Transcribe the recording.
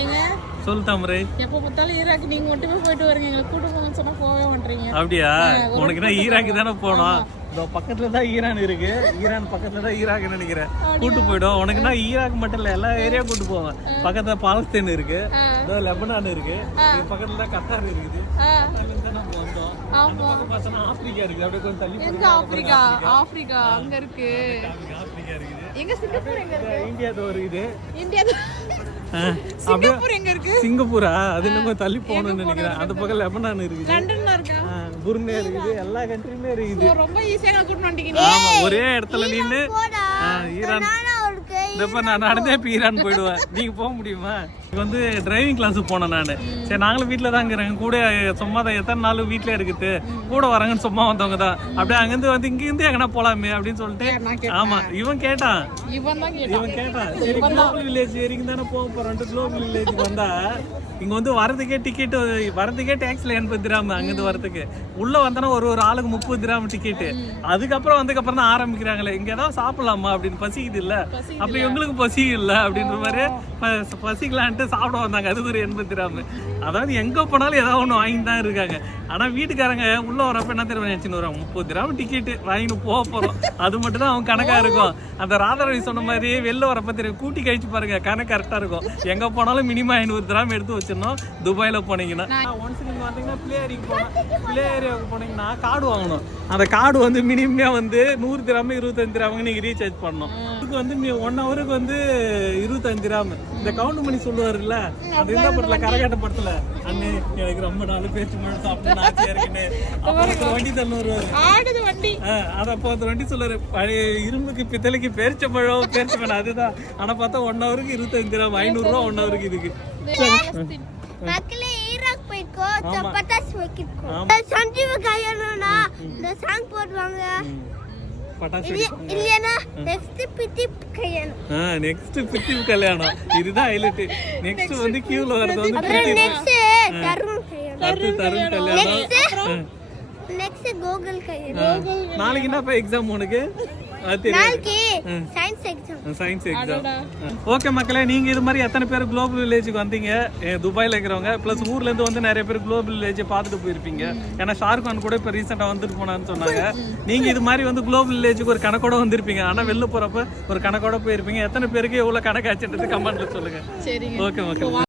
ஏங்க சொல் தாமரை. எப்ப பார்த்தாலும் ஈராக் நீங்க மட்டுமே போயிட்டு வரீங்க, எங்களை கூட்டு போங்கன்னு சொன்னா போவே மாட்டீங்க. அப்படியா? உனக்கு என்ன ஈராக்கு தானே போனோம். இந்த பக்கத்துல தான் ஈரான் இருக்கு, ஈரான் பக்கத்துல தான் ஈராக் நினைக்கிறேன். கூட்டு போயிடும். உனக்குன்னா ஈராக் மட்டும் இல்ல, எல்லா ஏரியா கூட்டு போவேன். பக்கத்துல பாலஸ்தீன் இருக்கு, லெபனான் இருக்கு, பக்கத்துல தான் கத்தார் இருக்குது. ஆப்பிரிக்கா இருக்கு, அப்படியே கொஞ்சம் தள்ளி. எங்க ஆப்பிரிக்கா? ஆப்பிரிக்கா அங்க இருக்கு. ஆப்பிரிக்கா இருக்குது. எங்க சிங்கப்பூர் எங்க இருக்கு? இந்தியா ஒரு இது. இந்தியா சிங்கப்பூர் எங்க இருக்கு? சிங்கப்பூரா? அது இன்னும் தள்ளி போகணும்னு நினைக்கிறேன். அந்த பக்கம் லெபனான் இருக்குது, லண்டன்ல இருக்கா, புருனே இருக்குது, எல்லா கண்ட்ரியுமே இருக்குது. ரொம்ப ஈஸியா கூட்டு வந்துட்டீங்க. ஆமா, ஒரே இடத்துல நின்னு ஈரான் நான் நடந்தே இப்ப ஈரான் போயிடுவேன். நீங்க போக முடியுமா? வந்து டிரைவிங் கிளாஸ் போனேன் நானு. சரி நாங்களும் வீட்டுல தான் இருக்கிறேன், கூட சும்மா தான் எத்தனை நாள் வீட்டுல இருக்குது, கூட வரங்கன்னு சும்மா வந்தவங்க தான். அப்படியே அங்கிருந்து வந்து இங்க இருந்து எங்கன்னா போலாமே அப்படின்னு சொல்லிட்டு. ஆமா, இவன் கேட்டான். சரி குளோபல் வில்லேஜ் வரைக்கும் தானே போக போறோம். குளோபல் வில்லேஜ் வந்தா இங்க வந்து வரதுக்கே டிக்கெட், வரதுக்கே டேக்ஸ்ல 80 திராம். அங்கிருந்து வரதுக்கு உள்ள வந்தனா ஒரு ஆளுக்கு 30 திராம் டிக்கெட். அதுக்கப்புறம் வந்ததுக்கப்புறம் தான் ஆரம்பிக்கிறாங்களே, இங்க ஏதாவது சாப்பிடலாமா அப்படின்னு. பசிக்குது இல்ல, அப்ப எங்களுக்கு பசி இல்ல அப்படின்ற மாதிரி பசிக்கலான்ட்டு சாப்பிட வந்தாங்க. அதுக்கு ஒரு 80 திராம். அதாவது எங்க போனாலும் ஏதாவது ஒண்ணு வாங்கிட்டு தான் இருக்காங்க. ஆனா வீட்டுக்காரங்க உள்ள வரப்ப என்ன தெரியும் நினைச்சுன்னு வரும், 30 திராம் டிக்கெட் வாங்கிட்டு போக போறோம். அது மட்டும் தான் அவங்க கணக்கா இருக்கும். அந்த ராதாரவி சொன்ன மாதிரி வெளில வரப்ப தெரியும், கூட்டி கழிச்சு பாருங்க, கணக்கு கரெக்டா இருக்கும். எங்க போனாலும் மினிமம் 500 திராம் எடுத்து வச்சிடணும். துபாயில போனீங்கன்னா ஒன்ஸ் நீங்க வந்தீங்கன்னா பிளே ஏரியாவுக்கு போனா, பிளே ஏரியாவுக்கு போனீங்கன்னா கார்டு வாங்கணும். அந்த கார்டு வந்து மினிமம் வந்து 100 திராம் 25 திராமுக்கு நீங்க ரீசார்ஜ் பண்ணணும். இதுக்கு வந்து 1 ஹவருக்கு வந்து 25 திராம். இந்த கவுண்ட் பண்ணி சொல்லுவாருல்ல, அது இந்த படத்துல கரகாட்ட படத்துல, அண்ணே எனக்கு ரொம்ப நாள் பேச்சு மழை சாப்பிட்டு ஆச்சையா இருக்குன்னு அப்புறம் வண்டி தள்ளு வருவாரு. அத அப்போ அந்த வண்டி சொல்லுவாரு, பழைய இரும்புக்கு பித்தளைக்கு பேரிச்ச பழம் பேரிச்ச பழம். அதுதான். ஆனா பார்த்தா 1 ஹவருக்கு 25 திராம், 500 ரூபா 1 ஹவருக்கு இதுக்கு. மக்களே ஈராக் போய்க்கோ, பட்டாசு வைக்கோ. சஞ்சீவ கல்யாணம்னா இந்த சாங் போடுவாங்க. பட்டாசு இல்லனா நெக்ஸ்ட் பித்தி கல்யாணம். நெக்ஸ்ட் பித்தி கல்யாணம் இதுதான் ஹைலைட். நெக்ஸ்ட் வந்து கியூல வரது வந்து அப்புறம் நெக்ஸ்ட் தருண் கல்யாணம். தருண் கல்யாணம். நெக்ஸ்ட் கோகுல் கல்யாணம். நாளைக்கு என்னப்பா எக்ஸாம் உனக்கு? நாளைக்கு சயின்ஸ் எக்ஸாம். ஓகே மக்களே, நீங்க இது மாதிரி எத்தனை பேர் குளோபல் வில்லேஜுக்கு வந்தீங்க? துபாயில இருக்கிறவங்க பிளஸ் ஊர்ல இருந்து வந்து நிறைய பேர் குளோபல் வில்லேஜ் பார்த்துட்டு போயிருப்பீங்க. ஏன்னா ஷாருக்கான் கூட இப்ப ரீசெண்டா வந்துட்டு போனான்னு சொன்னாங்க. நீங்க இது மாதிரி வந்து குளோபல் வில்லேஜுக்கு ஒரு கணக்கோட வந்திருப்பீங்க, ஆனா வெளில போறப்ப ஒரு கணக்கோட போயிருப்பீங்க. எத்தனை பேருக்கு எவ்வளவு கணக்காச்சுன்றது கமெண்ட்ல சொல்லுங்க. ஓகே மக்கள்.